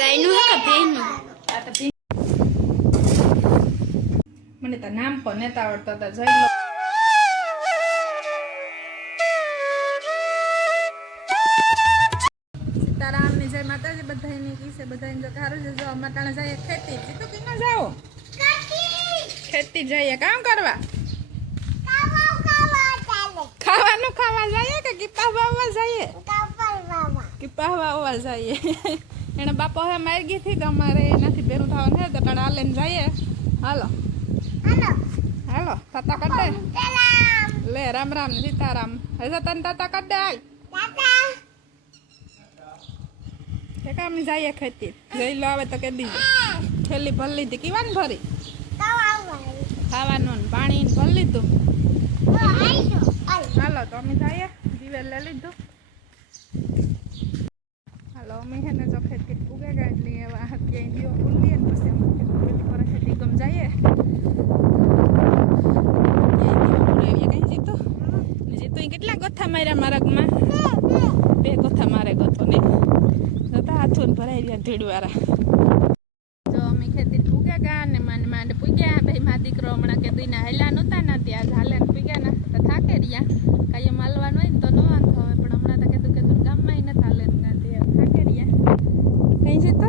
ગાયનું હે કે ભેંનું? આ તો મને તો નામ પણ નતા આવડતા હતા. જોઈ લો સીતારામ ની જય માતાજી બધાની કી છે. બધાને જો સારું છે. જો અમાટાણે જઈએ ખેતી. જીતુ કીમાં જાઓ? ખેતી જઈએ. કામ કરવા? ખાવાનું ખાવા જઈએ કે કીપા વાવવા જઈએ? કીપા વાવવા જઈએ. એને બાપો હવે મારી ગઈ હતી તો અમારે એનાથી ભેરું થવાનું છે તો ટાણા લઈને જઈએ. હાલો હાલો તાતા કડે લે. રામ રામ સીતારામ. હજે તને તાતા કડે હાલ કે કામ જઈએ ખેતી. જઈ લો આવે તો કે દીજો. થેલી ભરી લીધી. કીવાની ભરી? ખાવાનું ને પાણી ભરી લીધું. હાલો તો અમે જઈએ. દિવેલ લઈ લીધું. હાલો અમે હે ને જો ખેતી ઉગે ગયા એટલે એવા ક્યાંય દીવો ખુલ્લી ને પછી અમે ખેતી ગમ જઈએ. કેટલા ગોથા માર્યા મારગમાં? 2 ગોથા મારે ગોતો ને જતા હાથું ભરાઈ ગયા ધીડવાળા. જો અમે ખેતી પૂગ્યા ગયા ને માંડ પૂગ્યા. ભાઈ મા દીકરો હમણાં કે દુઈના હેલા નહોતા ને ત્યાં હાલે ને પૂગ્યા ને તો થાકે રહ્યા. કાંઈ માલવાનું હોય ને તો ન વાંધો હોય પણ હમણાં તો કીધું ગામમાં નથી હાલે ને થાકે રહ્યા. કઈ છે તો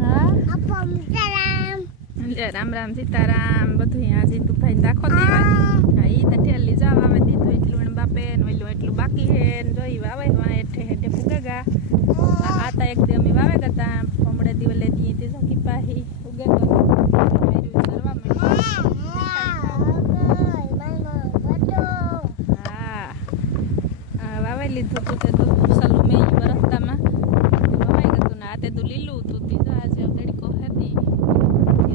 હા રામ રામ સીતારામ બધું અહીંયા જીતું ભાઈ દાખો દેવા. હા એ તો ઠેલી જવા આવે દીધું એટલું એને બાપે ને ઓલું એટલું બાકી છે ને જોઈ વાવે હેઠે હેઠે પૂગે ગા. આ તો એક દી અમે વાવે ગયા પમડે દિવલે દી સકી પાહી ઉગે ગયો કરવા હા વાવે લીધું તું તે તો સલું મેં બરફતામાં વાવાઈ ગયું ને આ તે તો લીલું હતું તીજો આજે તડકો હતી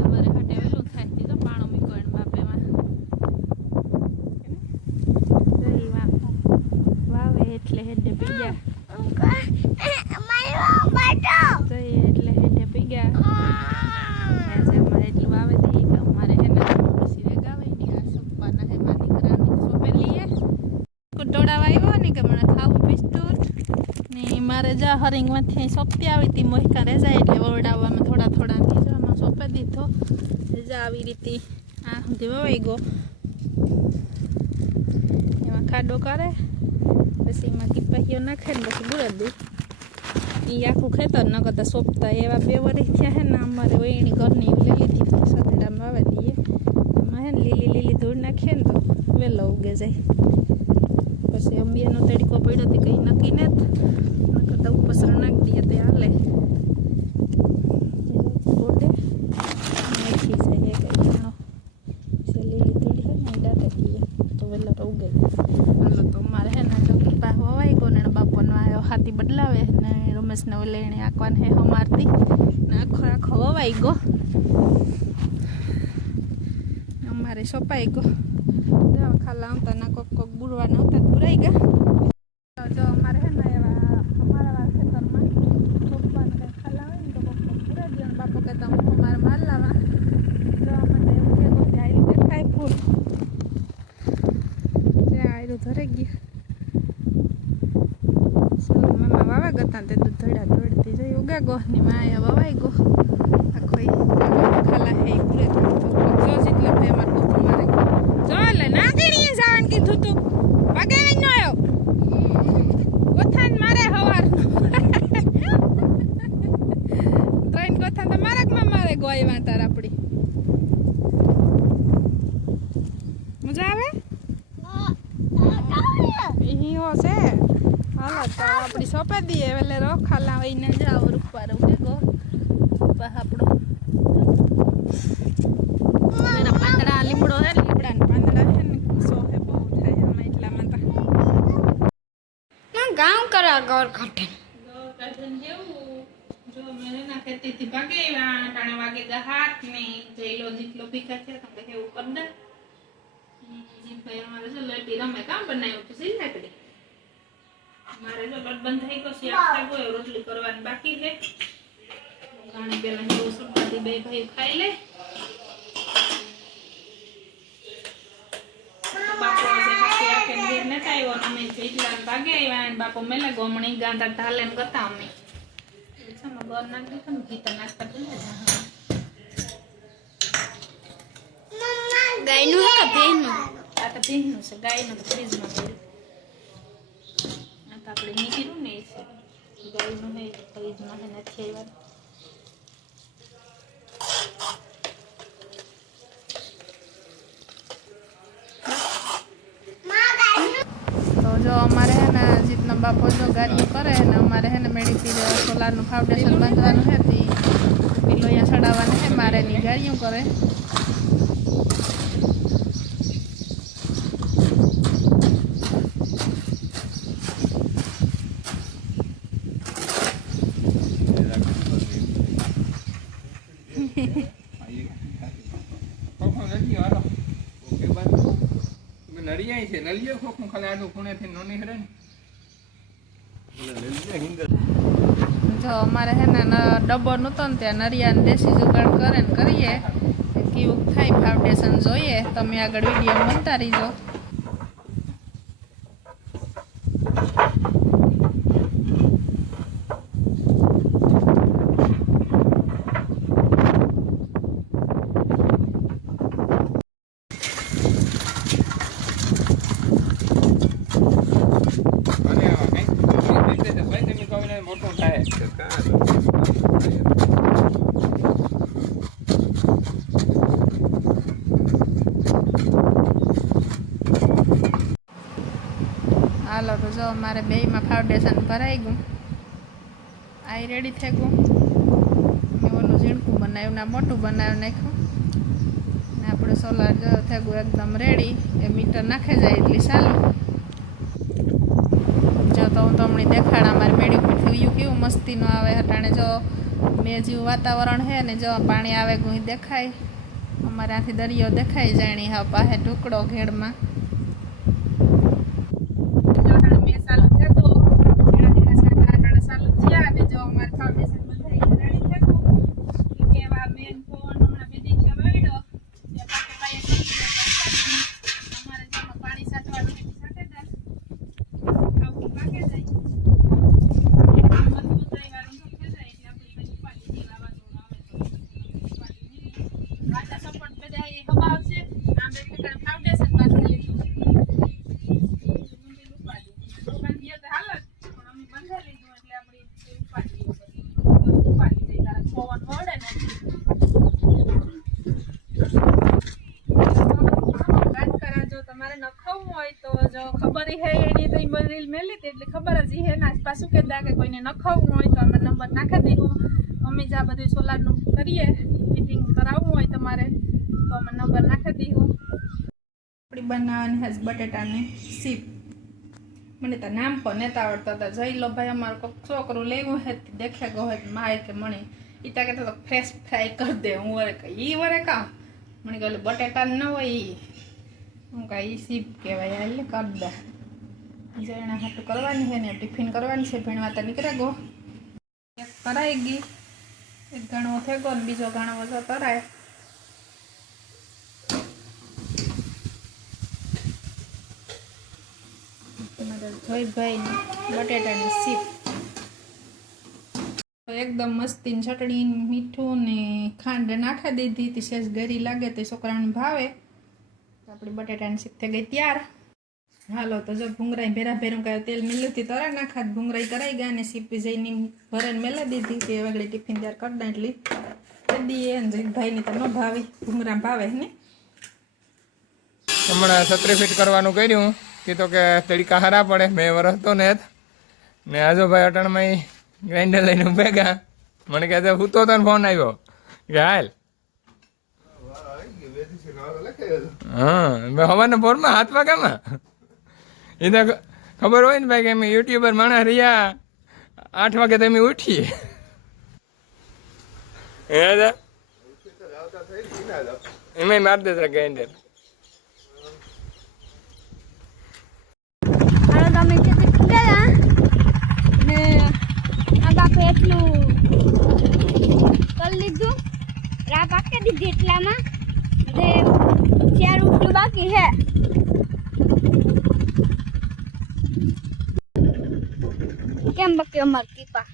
અમારે હટે વેલું થાય તીજો પાણો મૂકો એને બાપેમાં વાવે એટલે હેડે પી ગયા. એટલે હેઠે પી ગયા. અમારે એટલું વાવે દઈએ તો અમારે હે ને પછી વેગાવે ને આ સોપાના હે માં દીકરાની સોપેલી હે કુટોડા વાવ્યો ને કે મને ખાવું પિસ્તુર ને મારે જા હરિંગમાંથી સોપતી આવી હતી મોહિકા રેજા એટલે ઓરડાવવામાં થોડા દીજામાં સોપે દીધો. જા આવી રીતે આ સુધી વવાઈ ગયો. એમાં ખાડો કરે પછી એમાં કીપાહીઓ નાખે ને પછી બુરદું એ આખું ખેતર ન કરતા સોંપતા. એવા 2 વર્ષ થયા હે ને અમારે વહીણી ઘરની લઈ લીધી સગડામાં વાવે દઈએ. એમાં હે ને લીલી ધૂળ નાખીએ ને તો વહેલો ઉગે જાય. પછી અંબિયાનો તડકો પડ્યો હતી કંઈ નક્કી ને ન કરતા ઉપસરો નાખી દઈએ તે હાલે ગોડે નાખી જાય કંઈ ઘણો લીલી ધૂળ હે ને દાટે દઈએ તો વહેલો તો ઉગે. હાલો તો અમારે હે ને જો કીપા હોવાઈ ગયો ને બાપોનો આવ્યો હાથી બદલાવે ને રમેશને ઓલે એને આંકવાને હે હમારતી ને આખો વવાઈ ગયો. અમારે સોપાઈ ગયો. જો ખાલા આવતા ના કોક બુરવાના આવતા બુરાઈ ગયા. જો અમારે હે ને એવા અમારા ખેતરમાં સોપવાના કંઈ ખાલા હોય ને તો કોક બુરાઈ ગયો. બાપો કહેતા હું અમારે માલ લાવવા. જો અમારે એવું કે કોઈ આવી દેખાય ફૂલ ત્યાં આયરું ધરે ગયું. મમ્મા વાવા ગતા તે દૂધ ધડા ધોડતી જઈ ઉગા ગો ની માયા વવાઈ ગો. આખો ખાલા હે પૂરે જો જેટલા ભાઈ અમારે ગોથો મારે જો લે નાગણીએ જવાનું કીધું તું પગાવી ન આવ્યો ગોથાન મારે હવારનો 3 ગોથાન તો મારકમાં મારે ગોય વાતાર આપડી મજા આવે ઈ હો છે. હાલો તો આપણી સોંપે દઈએ એટલે રો ખાલા વહીને જાઓ રૂપા ઉગે ગો આપણો એના પાંદડા લીમડો હે લીમડા ને પાંદડા હે ને સો હે બહુ થાય એમાં એટલામાં તો ગામ કરા ગોર કાઢે જેવું જો મેં ના ખેતીથી ભાગેવા ટાણે વાગે ગા હાથ ને જઈલો જેટલો ભીખા છે તમને એવું કર દે જી ભાઈ અમારે જો લટી રમે કામ બનાવ્યું તો સી લાકડી મારે જો લટ બંધ થઈ ગયો છે આખા ગયો રોટલી કરવાની બાકી છે. ગાણી પેલા એવું સપાટી 2 ભાઈ ખાઈ લે. બાપો આજે હાથી આખે ઘેર નતા આવ્યો અમે જેટલા ભાગે આવ્યા બાપો મેલે ગમણી ગાંડા ઢાલે ને ગતા અમે પીછામાં ગોળ નાખી દીધો ને ઘી તો નાખતા ભૂલી ગાયનું હે કે ભેંનું? આ તો ભીંનું છે, ગાયનું તો ફ્રીજમાં પડ્યું. આ તો આપણે નીકળ્યું ને એ છે, ગાયનું હે ફ્રીજમાં હે નથી આવ્યા. તો જો અમારે હે ને જીતનો બાપો જો ગાડીઓ કરે ને અમારે હે ને મેળી પીરે સોલારનું ફાઉન્ડેશન બાંધવાનું હે તે પેલો અહીંયા ચડાવવાનું હે મારે ની ગાડીઓ કરે. નળિયા છે નળિયા ખોખું ખાલી આડું ખૂણેથી નોની હરે ને જો અમારે હે ને ડબ્બો નહોતો ને ત્યાં નરિયાને દેશી જુગાડ કરે ને કરીએ કેવું થાય ફાઉન્ડેશન જોઈએ. તમે આગળ વિડીયો બનતા રહીજો. મોટું થાય હાલો તો જો અમારે બેયમાં ફાઉન્ડેશન ભરાઈ ગયું, આ રેડી થઈ ગયું. મેં ઓલું ઝીણકું બનાવ્યું ને મોટું બનાવી નાખ્યું ને આપણે સોલાર જો થઈ ગયું એકદમ રેડી. એ મીટર નાખે જાય એટલી ચાલુ. જો તો હું તમને દેખાડા અમારી મેળી પર થયું કેવું મસ્તીનું આવે હટાણે. જો મેં જેવું વાતાવરણ છે ને જો પાણી આવે ગું દેખાય. અમારે આથી દરિયો દેખાય જાણી હા પાસે ટુકડો ઘેડમાં. ખબર હે એની તો રીલ મેલી હતી એટલે ખબર જ હે ને પાછું કહેતા કે કોઈને નખાવવું હોય તો અમે નંબર નાખી દઈશું. અમે જ આ બધું સોલારનું કરીએ, ફિટિંગ કરાવવું હોય તમારે તો અમે નંબર નાખી દઈશું. આપણી બનાવવાની હે બટેટાની સીપ. મને તો નામ પણ નતા આવડતા હતા. જઈ લો ભાઈ અમારું કોઈક છોકરું લેવું હે દેખે ગયો હોય માય કે મને એ ત્યાં કહેતા તો ફ્રેશ ફ્રાય કરી દે. હું વરે કહી વરે કામ મને કહે બટેટા ન હોય એ હું કાંઈ સીપ કહેવાય એટલે કરી દે. જે એના હાટું કરવાની છે ને ટિફિન કરવાની છે. ભીણવા તો નીકળે ગો એક કરાઈ ગઈ, એક ઘણો થઈ ગયો ને બીજો ઘણો બધો કરાય. જોઈભાઈની બટેટાની સીપ એકદમ મસ્તી ચટણી મીઠું ને ખાંડ નાખી દીધી હતી. સેજ ગરી લાગે તો છોકરાને ભાવે. આપણી બટેટાની સીપ થઈ ગઈ તૈયાર. હાલો તો જો ભૂંગરાઈ ભેરા ભેરું કાંઈ તેલ મિલું તરા નાખા ભૂંગરાઈ કરાઈ ગયા ને સીપ જઈને ભરેને મેલા દીધી તે વગડી ટિફિન તૈયાર કરી દે એટલી દઈએ ને ભાઈની તો ન ભાવી ભૂંગરા ભાવે ને. હમણાં 17 ફીટ કરવાનું કર્યું કીધું કે તડકા હારા પડે. 2 વર્ષ તો ને આજો ભાઈ અટણમાં ગ્રાઇન્ડર લઈને ભેગા મને કહે હું તો તને ફોન આવ્યો કે હાલ. હા હવાના પોરમાં હાથ વાગામાં એ તો ખબર હોય ને ભાઈ કે અમે યુટ્યુબર માણસ રહ્યા 8 વાગે તો અમે ઉઠીએ. એમાં મારી દેતા ગ્રાઇન્ડર. તમે ખેતી ગયા ને આ બાપે એટલું કરી લીધું રા પાકી દીધી એટલામાં એટલે 4 ઉઠલું બાકી હે. કેમ બાકી અમાર કીપા